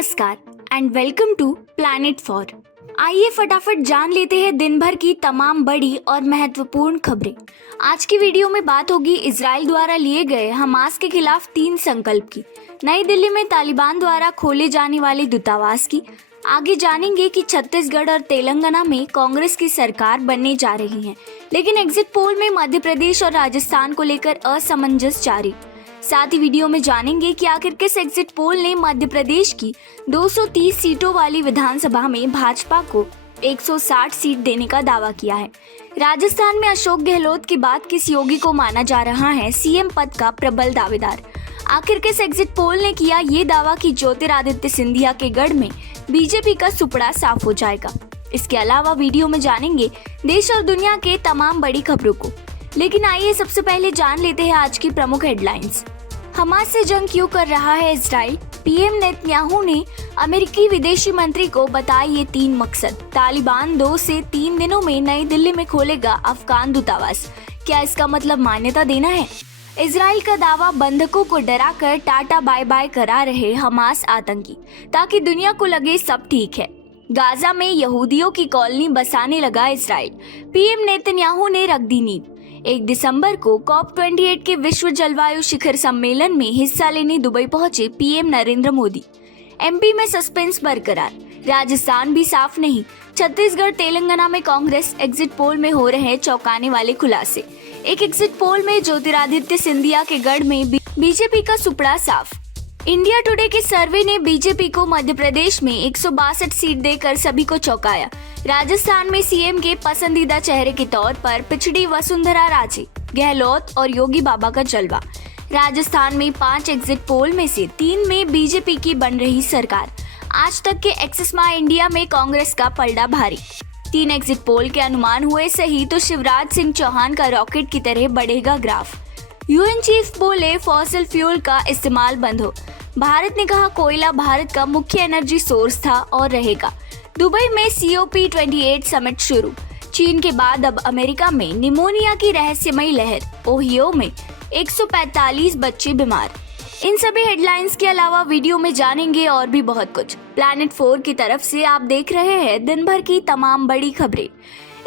नमस्कार and welcome to planet four. आइए फटाफट जान लेते हैं दिन भर की तमाम बड़ी और महत्वपूर्ण खबरें। आज की वीडियो में बात होगी इजराइल द्वारा लिए गए हमास के खिलाफ 3 संकल्प की, नई दिल्ली में तालिबान द्वारा खोले जाने वाले दूतावास की, आगे जानेंगे कि छत्तीसगढ़ और तेलंगाना में कांग्रेस की सरकार बनने जा रही है, लेकिन एग्जिट पोल में मध्य प्रदेश और राजस्थान को लेकर असमंजस जारी। साथ ही वीडियो में जानेंगे कि आखिर किस एग्जिट पोल ने मध्य प्रदेश की 230 सीटों वाली विधानसभा में भाजपा को 160 सीट देने का दावा किया है। राजस्थान में अशोक गहलोत के बाद किस योगी को माना जा रहा है सीएम पद का प्रबल दावेदार। आखिर किस एग्जिट पोल ने किया ये दावा कि ज्योतिरादित्य सिंधिया के गढ़ में बीजेपी का सुपड़ा साफ हो जाएगा। इसके अलावा वीडियो में जानेंगे देश और दुनिया के तमाम बड़ी खबरों को, लेकिन आइए सबसे पहले जान लेते हैं आज की प्रमुख हेडलाइंस। हमास से जंग क्यों कर रहा है इजराइल? पीएम नेतन्याहू ने अमेरिकी विदेशी मंत्री को बताए ये 3 मकसद। तालिबान 2 से 3 दिनों में नई दिल्ली में खोलेगा अफगान दूतावास, क्या इसका मतलब मान्यता देना है? इजराइल का दावा, बंधकों को डराकर टाटा बाय बाय करा रहे हमास आतंकी ताकि दुनिया को लगे सब ठीक है। गाजा में यहूदियों की कॉलोनी बसाने लगा इजराइल, पीएम नेतन्याहू ने रख दी नींव। 1 दिसंबर को COP28 के विश्व जलवायु शिखर सम्मेलन में हिस्सा लेने दुबई पहुंचे पीएम नरेंद्र मोदी। एमपी में सस्पेंस बरकरार, राजस्थान भी साफ नहीं। छत्तीसगढ़ तेलंगाना में कांग्रेस एग्जिट पोल में हो रहे चौंकाने वाले खुलासे। एक एग्जिट पोल में ज्योतिरादित्य सिंधिया के गढ़ में बीजेपी का सुपड़ा साफ। इंडिया टुडे के सर्वे ने बीजेपी को मध्य प्रदेश में 162 सीट देकर सभी को चौंकाया। राजस्थान में सीएम के पसंदीदा चेहरे के तौर पर पिछड़ी वसुंधरा राजे, गहलोत और योगी बाबा का जलवा। राजस्थान में 5 एग्जिट पोल में से 3 में बीजेपी की बन रही सरकार। आज तक के एक्सिस माई इंडिया में कांग्रेस का पलड़ा भारी। 3 एग्जिट पोल के अनुमान हुए सही तो शिवराज सिंह चौहान का रॉकेट की तरह बढ़ेगा ग्राफ। यूएन चीफ बोले फॉसिल फ्यूल का इस्तेमाल बंद हो। भारत ने कहा कोयला भारत का मुख्य एनर्जी सोर्स था और रहेगा। दुबई में COP28 समिट शुरू। चीन के बाद अब अमेरिका में निमोनिया की रहस्यमयी लहर। ओहियो में 145 बच्चे बीमार। इन सभी हेडलाइंस के अलावा वीडियो में जानेंगे और भी बहुत कुछ। प्लैनेट 4 की तरफ से आप देख रहे हैं दिन भर की तमाम बड़ी खबरें।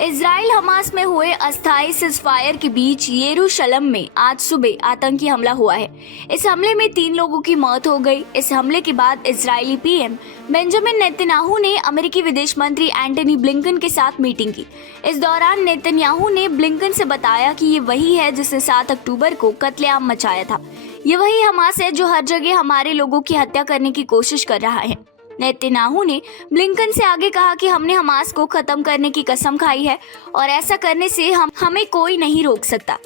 इजराइल हमास में हुए अस्थायी सीज़फायर के बीच यरूशलेम में आज सुबह आतंकी हमला हुआ है। इस हमले में 3 लोगों की मौत हो गई। इस हमले के बाद इजरायली पीएम बेंजामिन नेतन्याहू ने अमेरिकी विदेश मंत्री एंटनी ब्लिंकन के साथ मीटिंग की। इस दौरान नेतन्याहू ने ब्लिंकन से बताया कि ये वही है जिसने 7 अक्टूबर को कत्लेआम मचाया था। ये वही हमास है जो हर जगह हमारे लोगों की हत्या करने की कोशिश कर रहा है। नेतन्याहू ने ब्लिंकन से आगे कहा कि हमने हमास को खत्म करने की कसम खाई है और ऐसा करने से हमें कोई नहीं रोक सकता।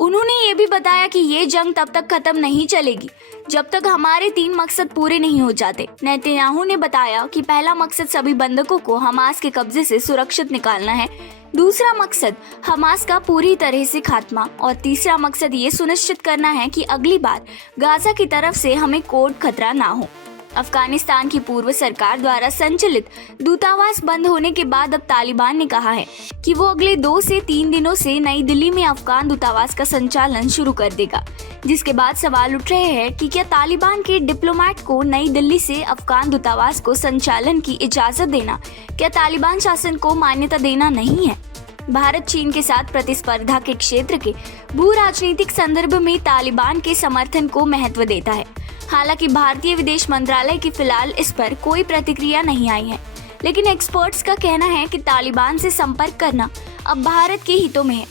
उन्होंने ये भी बताया कि ये जंग तब तक खत्म नहीं चलेगी जब तक हमारे 3 मकसद पूरे नहीं हो जाते। नेतन्याहू ने बताया कि पहला मकसद सभी बंधकों को हमास के कब्जे से सुरक्षित निकालना है, दूसरा मकसद हमास का पूरी तरह से खात्मा और तीसरा मकसद ये सुनिश्चित करना है कि अगली बार गाजा की तरफ से हमें कोई खतरा ना हो। अफगानिस्तान की पूर्व सरकार द्वारा संचालित दूतावास बंद होने के बाद अब तालिबान ने कहा है कि वो अगले 2 से 3 दिनों से नई दिल्ली में अफगान दूतावास का संचालन शुरू कर देगा, जिसके बाद सवाल उठ रहे हैं कि क्या तालिबान के डिप्लोमेट को नई दिल्ली से अफगान दूतावास को संचालन की इजाजत देना क्या तालिबान शासन को मान्यता देना नहीं है? भारत चीन के साथ प्रतिस्पर्धा के क्षेत्र के भू राजनीतिक संदर्भ में तालिबान के समर्थन को महत्व देता है। हालांकि भारतीय विदेश मंत्रालय की फिलहाल इस पर कोई प्रतिक्रिया नहीं आई है, लेकिन एक्सपर्ट्स का कहना है कि तालिबान से संपर्क करना अब भारत के हितों में है,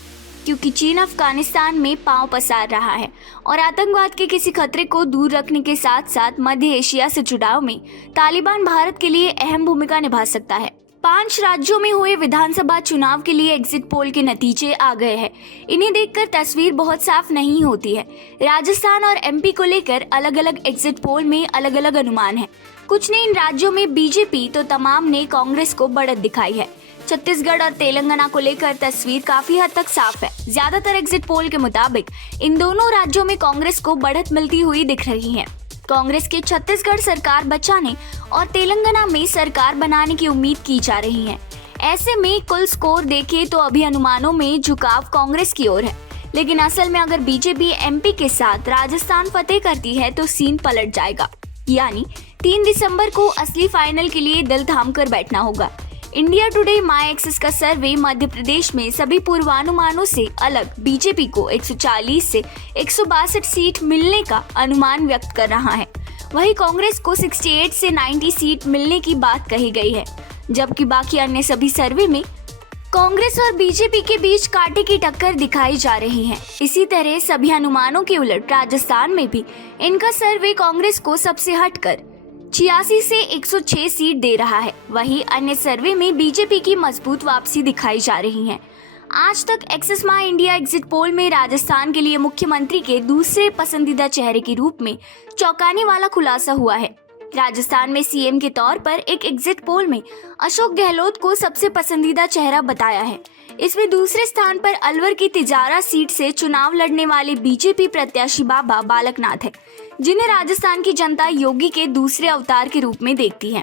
क्योंकि चीन अफगानिस्तान में पांव पसार रहा है और आतंकवाद के किसी खतरे को दूर रखने के साथ साथ मध्य एशिया से जुड़ाव में तालिबान भारत के लिए अहम भूमिका निभा सकता है। 5 राज्यों में हुए विधानसभा चुनाव के लिए एग्जिट पोल के नतीजे आ गए हैं। इन्हें देखकर तस्वीर बहुत साफ नहीं होती है। राजस्थान और एमपी को लेकर अलग अलग एग्जिट पोल में अलग अलग अनुमान है। कुछ ने इन राज्यों में बीजेपी तो तमाम ने कांग्रेस को बढ़त दिखाई है। छत्तीसगढ़ और तेलंगाना को लेकर तस्वीर काफी हद तक साफ है। ज्यादातर एग्जिट पोल के मुताबिक इन दोनों राज्यों में कांग्रेस को बढ़त मिलती हुई दिख रही है। कांग्रेस के छत्तीसगढ़ सरकार बचाने और तेलंगाना में सरकार बनाने की उम्मीद की जा रही है। ऐसे में कुल स्कोर देखें तो अभी अनुमानों में झुकाव कांग्रेस की ओर है, लेकिन असल में अगर बीजेपी एमपी के साथ राजस्थान फतेह करती है तो सीन पलट जाएगा। यानी 3 दिसंबर को असली फाइनल के लिए दिल थाम कर बैठना होगा। इंडिया टुडे माई एक्सिस का सर्वे मध्य प्रदेश में सभी पूर्वानुमानों से अलग बीजेपी को 140 से 162 सीट मिलने का अनुमान व्यक्त कर रहा है। वहीं कांग्रेस को 68 से 90 सीट मिलने की बात कही गई है, जबकि बाकी अन्य सभी सर्वे में कांग्रेस और बीजेपी के बीच कांटे की टक्कर दिखाई जा रही है। इसी तरह सभी अनुमानों के उलट राजस्थान में भी इनका सर्वे कांग्रेस को सबसे हटकर 86 से 106 सीट दे रहा है। वहीं अन्य सर्वे में बीजेपी की मजबूत वापसी दिखाई जा रही है। आज तक एक्सिस माई इंडिया एग्जिट पोल में राजस्थान के लिए मुख्यमंत्री के दूसरे पसंदीदा चेहरे के रूप में चौंकाने वाला खुलासा हुआ है। राजस्थान में सीएम के तौर पर एक एग्जिट पोल में अशोक गहलोत को सबसे पसंदीदा चेहरा बताया है। इसमें दूसरे स्थान पर अलवर की तिजारा सीट से चुनाव लड़ने वाले बीजेपी प्रत्याशी बाबा बालकनाथ है, जिन्हें राजस्थान की जनता योगी के दूसरे अवतार के रूप में देखती है।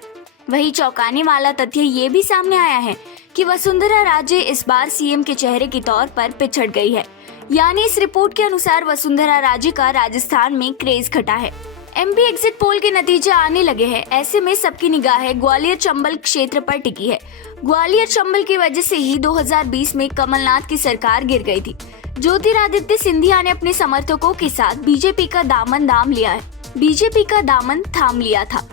वहीं चौंकाने वाला तथ्य ये भी सामने आया है कि वसुंधरा राजे इस बार सीएम के चेहरे के तौर पर पिछड़ गई है। यानी इस रिपोर्ट के अनुसार वसुंधरा राजे का राजस्थान में क्रेज घटा है। एमपी एग्जिट पोल के नतीजे आने लगे हैं। ऐसे में सबकी निगाहें ग्वालियर चंबल क्षेत्र पर टिकी है। ग्वालियर चंबल की वजह से ही 2020 में कमलनाथ की सरकार गिर गई थी। ज्योतिरादित्य सिंधिया ने अपने समर्थकों के साथ बीजेपी का दामन थाम लिया था।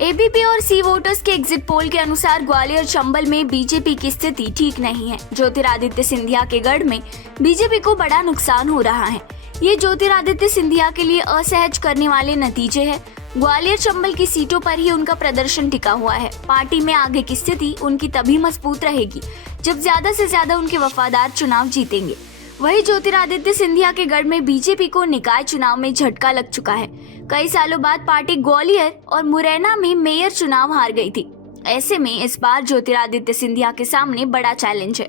एबीपी और सी वोटर्स के एग्जिट पोल के अनुसार ग्वालियर चंबल में बीजेपी की स्थिति ठीक नहीं है। ज्योतिरादित्य सिंधिया के गढ़ में बीजेपी को बड़ा नुकसान हो रहा है। ये ज्योतिरादित्य सिंधिया के लिए असहज करने वाले नतीजे हैं। ग्वालियर चंबल की सीटों पर ही उनका प्रदर्शन टिका हुआ है। पार्टी में आगे की स्थिति उनकी तभी मजबूत रहेगी जब ज्यादा से ज्यादा उनके वफादार चुनाव जीतेंगे। वहीं ज्योतिरादित्य सिंधिया के गढ़ में बीजेपी को निकाय चुनाव में झटका लग चुका है। कई सालों बाद पार्टी ग्वालियर और मुरैना में मेयर चुनाव हार गई थी। ऐसे में इस बार ज्योतिरादित्य सिंधिया के सामने बड़ा चैलेंज है।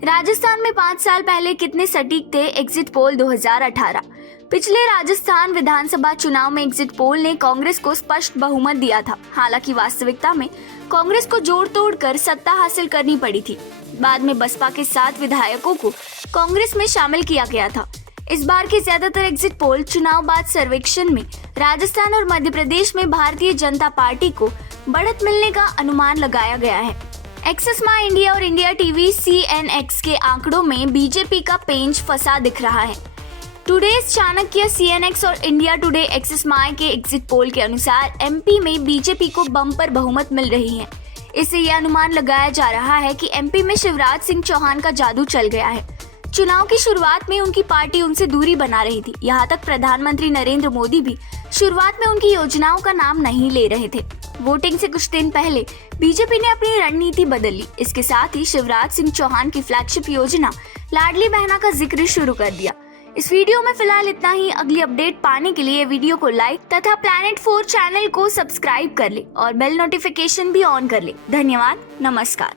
राजस्थान में 5 साल पहले कितने सटीक थे एग्जिट पोल 2018? पिछले राजस्थान विधानसभा चुनाव में एग्जिट पोल ने कांग्रेस को स्पष्ट बहुमत दिया था। हालांकि वास्तविकता में कांग्रेस को जोड़ तोड़ कर सत्ता हासिल करनी पड़ी थी। बाद में बसपा के 7 विधायकों को कांग्रेस में शामिल किया गया था। इस बार के ज्यादातर एग्जिट पोल चुनाव बाद सर्वेक्षण में राजस्थान और मध्य प्रदेश में भारतीय जनता पार्टी को बढ़त मिलने का अनुमान लगाया गया है। एक्सिस माई इंडिया और इंडिया टीवी CNX के आंकड़ों में बीजेपी का पेंच फंसा दिख रहा है। टुडेज चाणक्य CNX और इंडिया टुडे एक्सिस माई के एग्जिट पोल के अनुसार एमपी में बीजेपी को बम्पर बहुमत मिल रही है। इससे यह अनुमान लगाया जा रहा है कि एमपी में शिवराज सिंह चौहान का जादू चल गया है। चुनाव की शुरुआत में उनकी पार्टी उनसे दूरी बना रही थी। यहाँ तक प्रधानमंत्री नरेंद्र मोदी भी शुरुआत में उनकी योजनाओं का नाम नहीं ले रहे थे। वोटिंग से कुछ दिन पहले बीजेपी ने अपनी रणनीति बदल ली। इसके साथ ही शिवराज सिंह चौहान की फ्लैगशिप योजना लाडली बहना का जिक्र शुरू कर दिया। इस वीडियो में फिलहाल इतना ही। अगली अपडेट पाने के लिए वीडियो को लाइक तथा प्लैनेट 4 चैनल को सब्सक्राइब कर ले और बेल नोटिफिकेशन भी ऑन कर ले। धन्यवाद। नमस्कार।